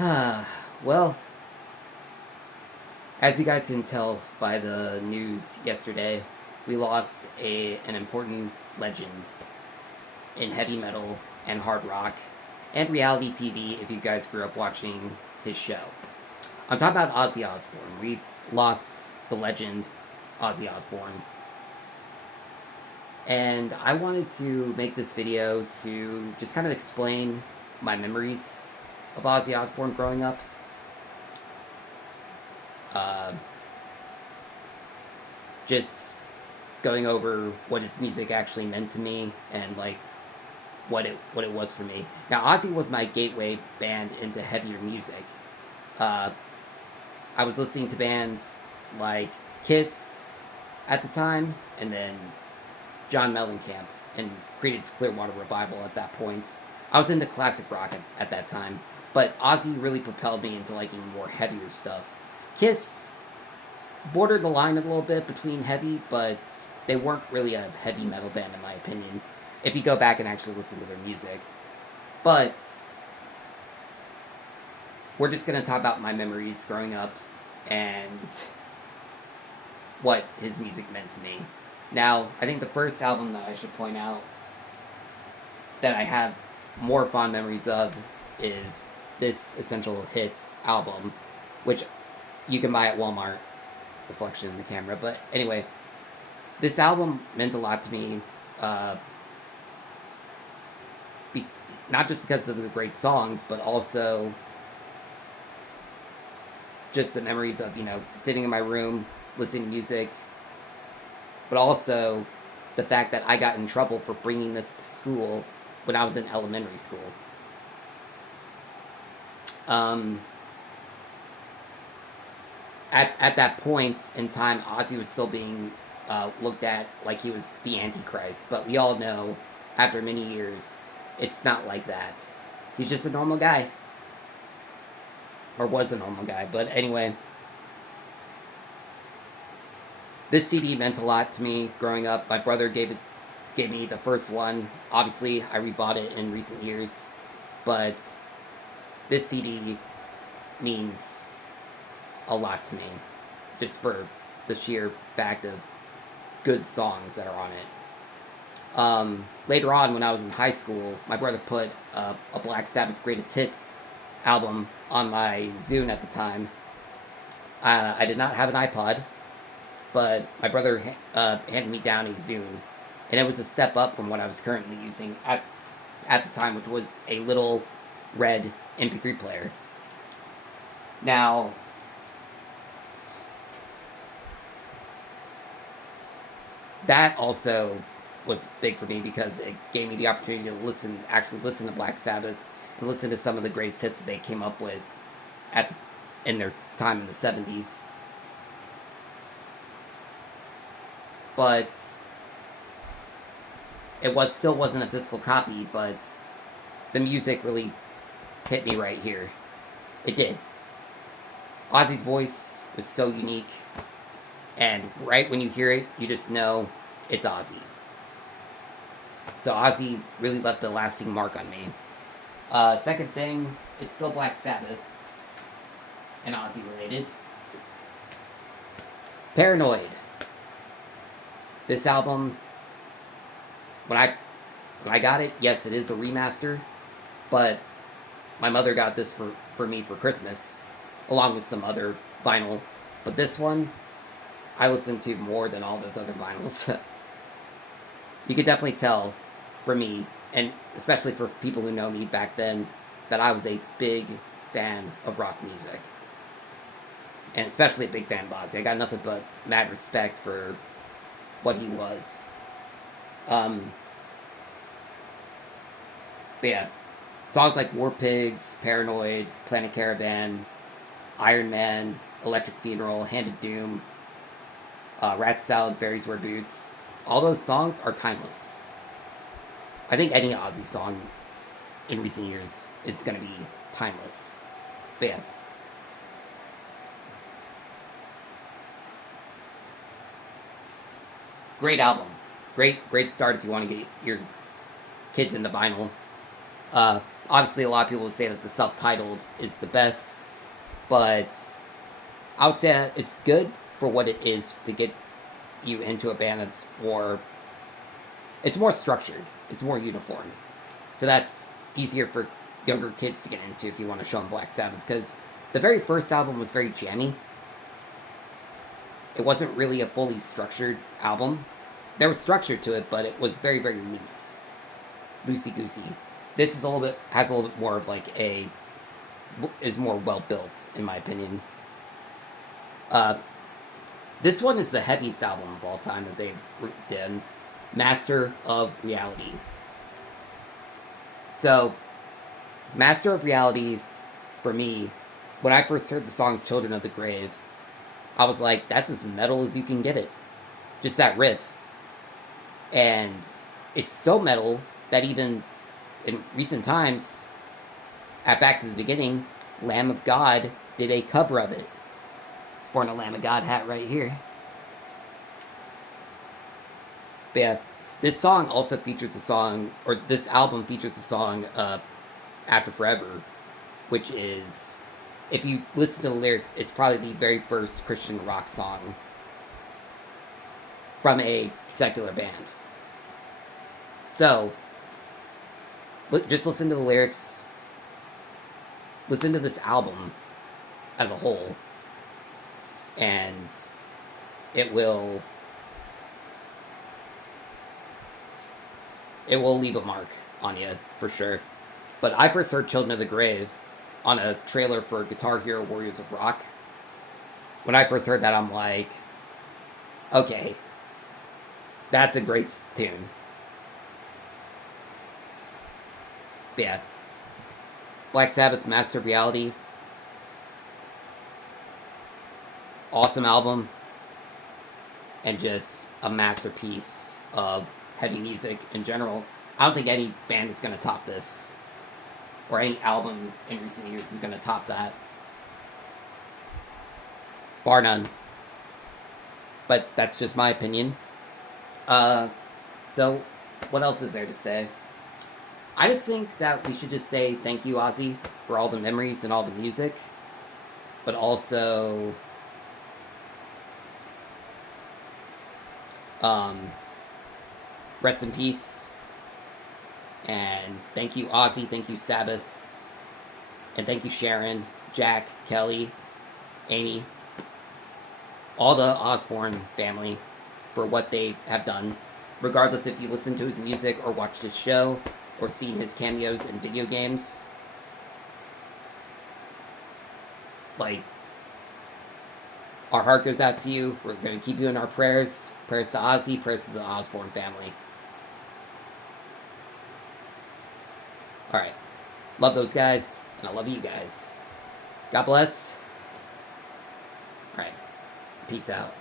Well, as you guys can tell by the news yesterday, we lost an important legend in heavy metal and hard rock and reality TV if you guys grew up watching his show. I'm talking about Ozzy Osbourne. We lost the legend Ozzy Osbourne. And I wanted to make this video to just kind of explain my memories of Ozzy Osbourne growing up. Uh, just going over what his music actually meant to me and like what it was for me. Now, Ozzy was my gateway band into heavier music. Uh, I was listening to bands like Kiss at the time, and then John Mellencamp and Creedence Clearwater Revival at that point. I was into classic rock at that time, but Ozzy really propelled me into liking more heavier stuff. Kiss bordered the line a little bit between heavy, but they weren't really a heavy metal band in my opinion, if you go back and actually listen to their music. But we're just going to talk about my memories growing up and what his music meant to me. Now, I think the first album that I should point out that I have more fond memories of is this Essential Hits album, which you can buy at Walmart. Reflection in the camera. But anyway, this album meant a lot to me. Not just because of the great songs, but also just the memories of, sitting in my room, listening to music, but also the fact that I got in trouble for bringing this to school when I was in elementary school. At that point in time, Ozzy was still being looked at like he was the Antichrist, but we all know, after many years, it's not like that. He's just a normal guy. Or was a normal guy, but anyway. This CD meant a lot to me growing up. My brother gave me the first one. Obviously, I rebought it in recent years, but this CD means a lot to me, just for the sheer fact of good songs that are on it. Later on, when I was in high school, my brother put a Black Sabbath Greatest Hits album on my Zune at the time. I did not have an iPod, but my brother handed me down a Zune, and it was a step up from what I was currently using at the time, which was a little red MP3 player. Now, that also was big for me because it gave me the opportunity to actually listen to Black Sabbath and listen to some of the greatest hits that they came up with in their time in the 70s. But it still wasn't a physical copy, but the music really hit me right here. It did. Ozzy's voice was so unique, and right when you hear it, you just know it's Ozzy. So Ozzy really left a lasting mark on me. Second thing, it's still Black Sabbath and Ozzy related. Paranoid. This album, when I got it, yes, it is a remaster, but my mother got this for me for Christmas, along with some other vinyl. But this one, I listened to more than all those other vinyls. You could definitely tell for me, and especially for people who know me back then, that I was a big fan of rock music. And especially a big fan of Ozzy. I got nothing but mad respect for what he was. But yeah, songs like War Pigs, Paranoid, Planet Caravan, Iron Man, Electric Funeral, Hand of Doom, Rat Salad, Fairies Wear Boots, all those songs are timeless. I think any Ozzy song in recent years is going to be timeless. But yeah. Great album. Great start if you want to get your kids into vinyl. Obviously, a lot of people would say that the self-titled is the best, but I would say that it's good for what it is to get you into a band that's more. It's more structured. It's more uniform. So that's easier for younger kids to get into if you want to show them Black Sabbath, because the very first album was very jammy. It wasn't really a fully structured album. There was structure to it, but it was very, very loosey goosey. This is has a little bit more of like is more well built in my opinion. Uh, this one is the heaviest album of all time that they've done, Master of Reality. So, Master of Reality, for me, when I first heard the song Children of the Grave, I was like, that's as metal as you can get it. Just that riff. And it's so metal that even in recent times, at Back to the Beginning, Lamb of God did a cover of it. Sporting a Lamb of God hat right here. But yeah, this song also features a song, or this album features a song, After Forever, which is, if you listen to the lyrics, it's probably the very first Christian rock song from a secular band. So, just listen to the lyrics, listen to this album as a whole, and it will leave a mark on you for sure. But I first heard Children of the Grave on a trailer for Guitar Hero Warriors of Rock. When I first heard that, I'm like, okay, that's a great tune. But yeah, Black Sabbath, Master of Reality, awesome album, and just a masterpiece of heavy music in general. I don't think any band is going to top this, or any album in recent years is going to top that, bar none. But that's just my opinion. So what else is there to say? I just think that we should just say thank you, Ozzy, for all the memories and all the music, but also rest in peace. And thank you, Ozzy. Thank you, Sabbath. And thank you, Sharon, Jack, Kelly, Amy, all the Osbourne family for what they have done. Regardless if you listen to his music or watched his show or seen his cameos in video games. Like, our heart goes out to you. We're going to keep you in our prayers. Prayers to Ozzy, prayers to the Osbourne family. Alright. Love those guys, and I love you guys. God bless. Alright. Peace out.